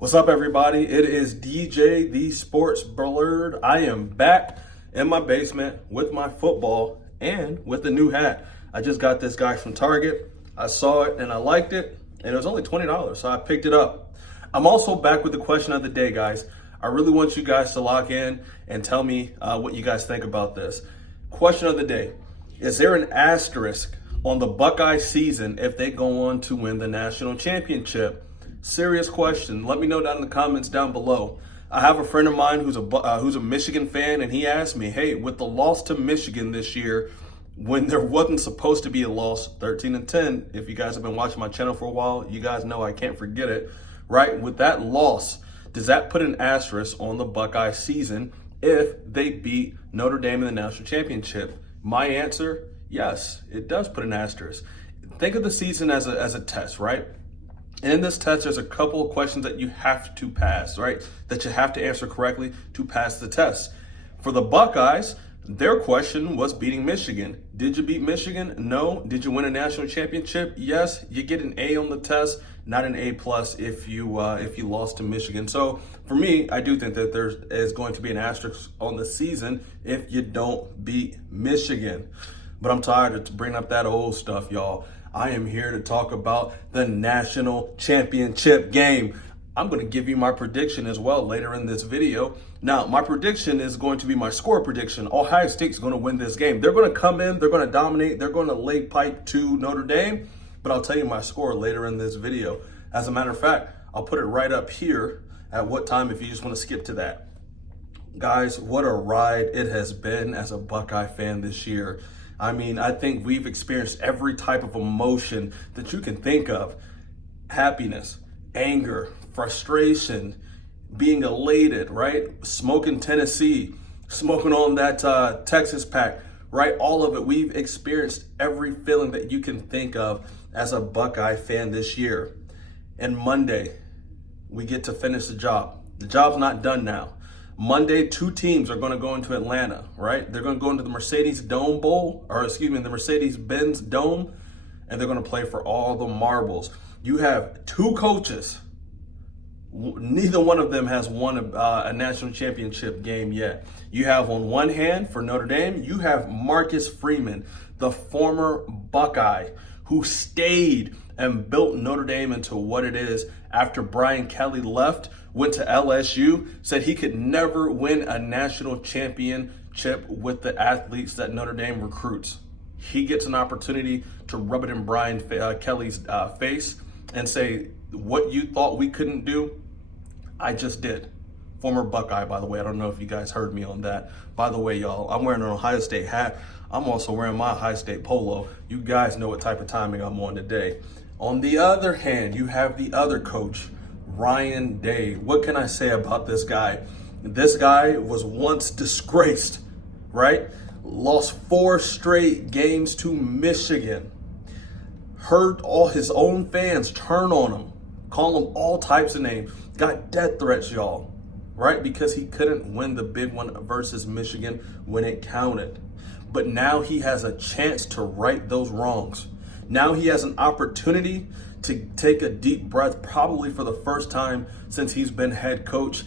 What's up, everybody? It is DJ, the Sports Blurred. I am back in my basement with my football and with a new hat. I just got this guy from Target. I saw it and I liked it, and it was only $20, so I picked it up. I'm also back with the question of the day, guys. I really want you guys to lock in and tell me what you guys think about this. Question of the day: is there an asterisk on the Buckeyes season if they go on to win the national championship? Serious question. Let me know down in the comments down below. I have a friend of mine who's a Michigan fan, and he asked me, hey, with the loss to Michigan this year, when there wasn't supposed to be a loss, 13-10, if you guys have been watching my channel for a while, you guys know I can't forget it, right? With that loss, does that put an asterisk on the Buckeye season if they beat Notre Dame in the national championship? My answer, yes, it does put an asterisk. Think of the season as a test, right? And in this test, there's a couple of questions that you have to pass, right? That you have to answer correctly to pass the test. For the Buckeyes, their question was beating Michigan. Did you beat Michigan? No. Did you win a national championship? Yes. You get an A on the test, not an A+ if you lost to Michigan. So for me, I do think that there is going to be an asterisk on the season if you don't beat Michigan. But I'm tired of bringing up that old stuff, y'all. I am here to talk about the national championship game. I'm going to give you my prediction as well later in this video. Now, my prediction is going to be my score prediction. Ohio State's going to win this game. They're going to come in, they're going to dominate, they're going to lay pipe to Notre Dame, but I'll tell you my score later in this video. As a matter of fact, I'll put it right up here at what time if you just want to skip to that. Guys, what a ride it has been as a Buckeye fan this year. I mean, I think we've experienced every type of emotion that you can think of. Happiness, anger, frustration, being elated, right? Smoking Tennessee, smoking on that Texas pack, right? All of it. We've experienced every feeling that you can think of as a Buckeye fan this year. And Monday, we get to finish the job. The job's not done now. Monday, two teams are going to go into Atlanta, right? They're going to go into the Mercedes-Benz Dome, and they're going to play for all the marbles. You have two coaches. Neither one of them has won a national championship game yet. You have on one hand, for Notre Dame, you have Marcus Freeman, the former Buckeye, who stayed and built Notre Dame into what it is after Brian Kelly left, went to LSU, said he could never win a national championship with the athletes that Notre Dame recruits. He gets an opportunity to rub it in Brian Kelly's face and say, what you thought we couldn't do, I just did. Former Buckeye, by the way. I don't know if you guys heard me on that. By the way, y'all, I'm wearing an Ohio State hat. I'm also wearing my Ohio State polo. You guys know what type of timing I'm on today. On the other hand, you have the other coach, Ryan Day. What can I say about this guy? This guy was once disgraced, right? Lost 4 straight games to Michigan. Heard all his own fans turn on him, call him all types of names. Got death threats, y'all, right? Because he couldn't win the big one versus Michigan when it counted. But now he has a chance to right those wrongs. Now he has an opportunity to take a deep breath, probably for the first time since he's been head coach,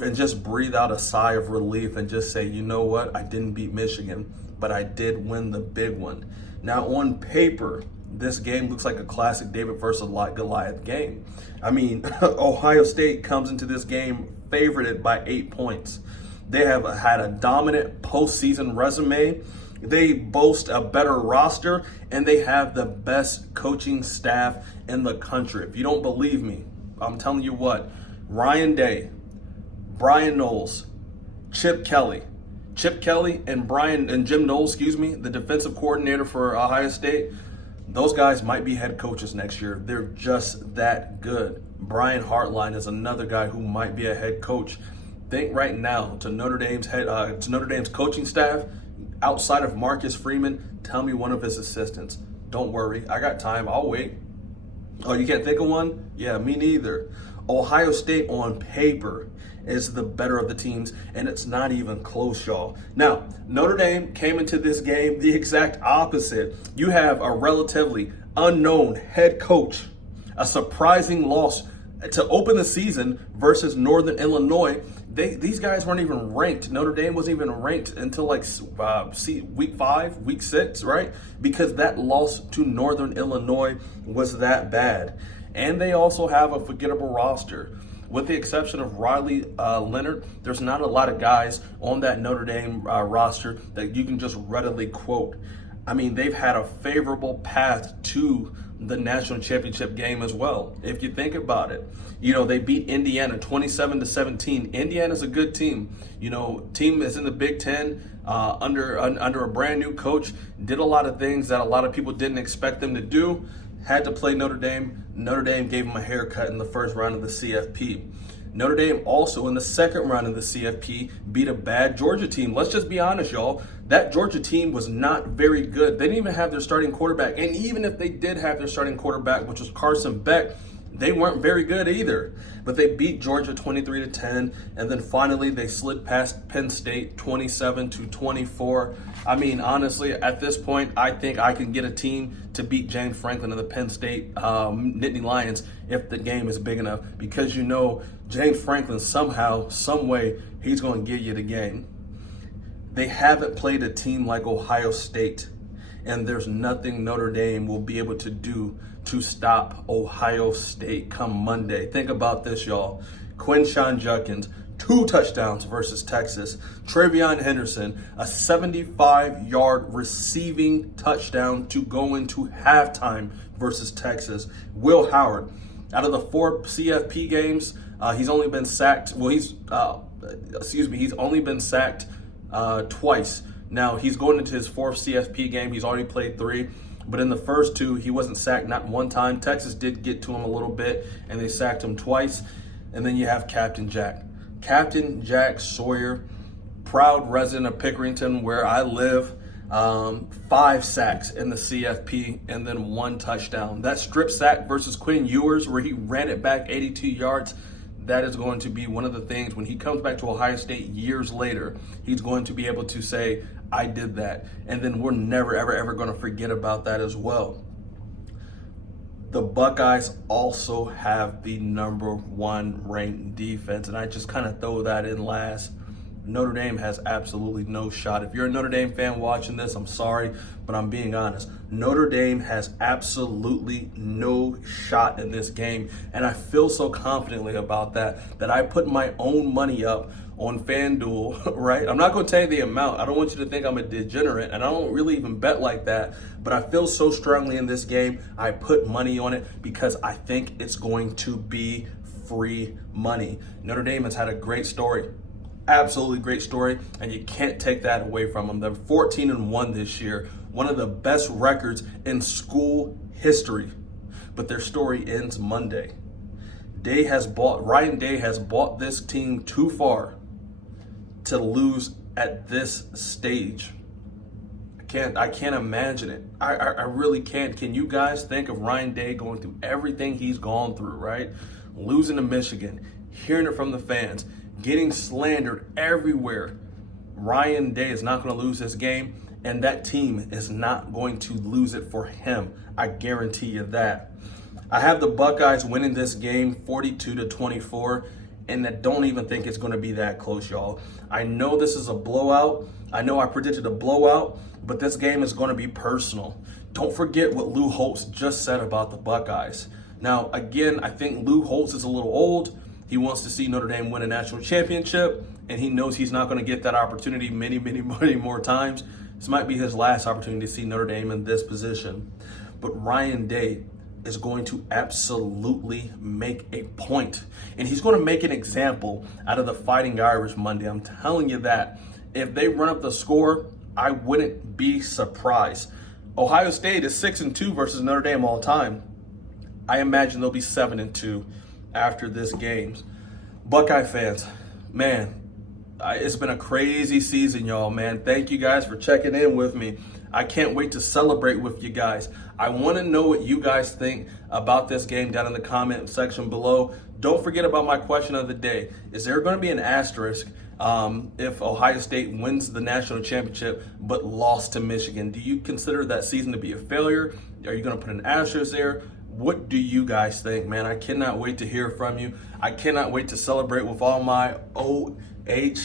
and just breathe out a sigh of relief and just say, you know what? I didn't beat Michigan, but I did win the big one. Now, on paper, this game looks like a classic David versus Goliath game. I mean, Ohio State comes into this game favorited by 8 points. They have had a dominant postseason resume. They boast a better roster, and they have the best coaching staff in the country. If you don't believe me, I'm telling you what, Ryan Day, Brian Knowles, Chip Kelly and Jim Knowles, the defensive coordinator for Ohio State, those guys might be head coaches next year. They're just that good. Brian Hartline is another guy who might be a head coach. Think right now to Notre Dame's coaching staff. Outside of Marcus Freeman, tell me one of his assistants. Don't worry, I got time. I'll wait. Oh, you can't think of one? Yeah, me neither. Ohio State on paper is the better of the teams, and it's not even close, y'all. Now, Notre Dame came into this game the exact opposite. You have a relatively unknown head coach, a surprising loss to open the season versus Northern Illinois. These guys weren't even ranked. Notre Dame wasn't even ranked until like week 5, week 6, right? Because that loss to Northern Illinois was that bad. And they also have a forgettable roster. With the exception of Riley Leonard, there's not a lot of guys on that Notre Dame roster that you can just readily quote. I mean, they've had a favorable path to the national championship game as well. If you think about it, you know, they beat Indiana 27-17. Indiana's a good team. You know, team is in the Big Ten under a brand new coach. Did a lot of things that a lot of people didn't expect them to do. Had to play Notre Dame. Notre Dame gave them a haircut in the first round of the CFP. Notre Dame also in the second round of the CFP beat a bad Georgia team. Let's just be honest, y'all. That Georgia team was not very good. They didn't even have their starting quarterback. And even if they did have their starting quarterback, which was Carson Beck, they weren't very good either. But they beat Georgia 23-10. And then finally they slid past Penn State 27-24. I mean, honestly, at this point, I think I can get a team to beat James Franklin and the Penn State Nittany Lions if the game is big enough. Because you know, James Franklin somehow, some way, he's going to give you the game. They haven't played a team like Ohio State, and there's nothing Notre Dame will be able to do to stop Ohio State come Monday. Think about this, y'all. Quinshon Judkins, 2 touchdowns versus Texas. Travion Henderson, a 75-yard receiving touchdown to go into halftime versus Texas. Will Howard, out of the 4 CFP games, he's only been sacked. Well, he's only been sacked twice. Now, he's going into his 4th CFP game. He's already played 3. But in the first 2, he wasn't sacked not one time. Texas did get to him a little bit, and they sacked him twice. And then you have Captain Jack. Captain Jack Sawyer, proud resident of Pickerington, where I live. 5 sacks in the CFP and then 1 touchdown. That strip sack versus Quinn Ewers, where he ran it back 82 yards, that is going to be one of the things when he comes back to Ohio State years later, he's going to be able to say, I did that. And then we're never, ever, ever going to forget about that as well. The Buckeyes also have the #1 ranked defense, and I just kind of throw that in last. Notre Dame has absolutely no shot. If you're a Notre Dame fan watching this, I'm sorry, but I'm being honest. Notre Dame has absolutely no shot in this game, and I feel so confidently about that I put my own money up on FanDuel, right? I'm not going to tell you the amount. I don't want you to think I'm a degenerate, and I don't really even bet like that, but I feel so strongly in this game, I put money on it because I think it's going to be free money. Notre Dame has had a great story. Absolutely great story, and you can't take that away from them. They're 14-1 this year, one of the best records in school history. But their story ends Monday. Ryan Day has bought this team too far to lose at this stage. I can't imagine it. I really can't. Can you guys think of Ryan Day going through everything he's gone through, right? Losing to Michigan, hearing it from the fans, getting slandered everywhere. Ryan Day is not going to lose this game, and that team is not going to lose it for him. I guarantee you that. I have the Buckeyes winning this game 42-24, and I don't even think it's going to be that close, y'all. I know this is a blowout. I know I predicted a blowout, but this game is going to be personal. Don't forget what Lou Holtz just said about the Buckeyes. Now, again, I think Lou Holtz is a little old. He wants to see Notre Dame win a national championship, and he knows he's not going to get that opportunity many more times. This might be his last opportunity to see Notre Dame in this position. But Ryan Day is going to absolutely make a point, and he's going to make an example out of the Fighting Irish Monday. I'm telling you that. If they run up the score, I wouldn't be surprised. Ohio State is 6-2 versus Notre Dame all time. I imagine they'll be 7-2 after this game. Buckeye fans, man, it's been a crazy season, y'all, man. Thank you guys for checking in with me. I can't wait to celebrate with you guys. I want to know what you guys think about this game down in the comment section below. Don't forget about my question of the day. Is there going to be an asterisk if Ohio State wins the national championship but lost to Michigan? Do you consider that season to be a failure? Are you going to put an asterisk there? what do you guys think, man? I cannot wait to hear from you. I cannot wait to celebrate with all my OHIO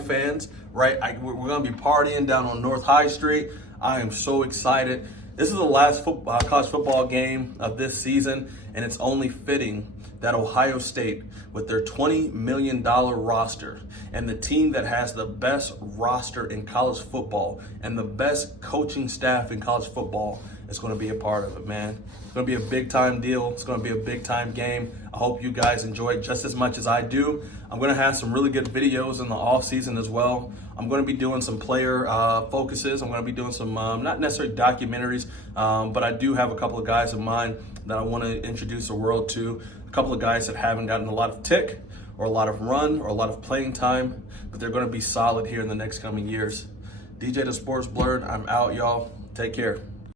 fans, right? We're going to be partying down on North High Street. I am so excited. This is the last college football game of this season, and it's only fitting that Ohio State, with their $20 million roster and the team that has the best roster in college football and the best coaching staff in college football, is going to be a part of it, man. It's going to be a big time deal. It's going to be a big time game. I hope you guys enjoy it just as much as I do. I'm going to have some really good videos in the off season as well. I'm going to be doing some player focuses. I'm going to be doing some, not necessarily documentaries, but I do have a couple of guys of mine that I want to introduce the world to. A couple of guys that haven't gotten a lot of tick or a lot of run or a lot of playing time, but they're going to be solid here in the next coming years. DJ the Sports Blurred, I'm out, y'all. Take care.